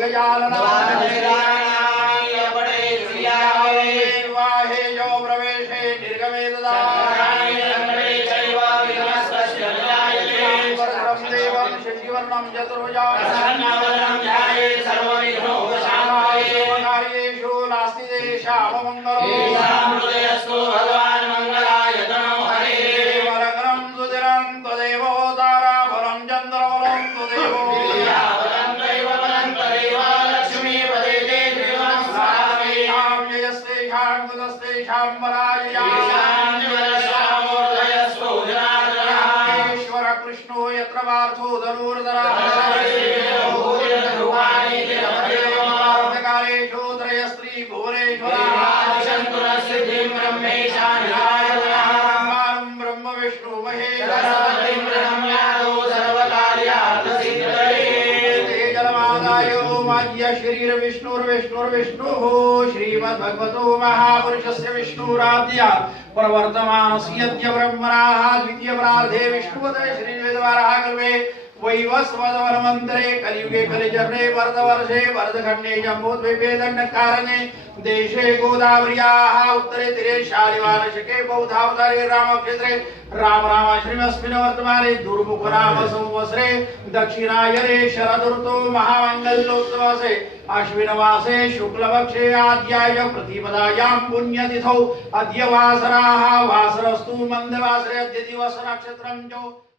गजानन वाहे जो प्रवेशे निर्गमे तदा देवं शशिवर्णं चतुर्भुजं कार्येषु नास्ति देशाममङ्गलो वरकरं सुधिरं त्वदेव तारा बलं चन्द्रबलं त्वदेव जयस्तेषां कुतस्तेषां पराजया ईश्वर कृष्णो यत्र पार्थो धनुर्धराकालेषु त्रयस्त्री भुवनेश्वरं ब्रह्म विष्णु महेश्वर शरीर विष्णुर्विष्णुर्विष्णुः श्रीमद्भगवतो महापुरुषस्य विष्णुराद्य प्रवर्तमानस्य ब्रह्मणाः द्वितीय प्रार्धे विष्णुपदे श्रीवेदवाराः कल्पे वैवस्वतवनमन्त्रे कलियुगे कलिचरणे वरदवर्षे वरदखण्डे जम्बूद्वीपे दण्डकारणे देशे गोदावर्याः उत्तरे तीरे शालिवानशके बौद्धावतारे रामक्षेत्रे रामाश्रमस्मिन् वर्तमाने दुर्मुखनाम संवत्सरे दक्षिणायने शरदृतौ महामङ्गल्योत्सवसे आश्विनमासे शुक्लपक्षे आद्याय प्रतिपदायां पुण्यतिथौ अद्य वासराः वासरस्तु मन्दवासरे अद्य दिवस नक्षत्रं जो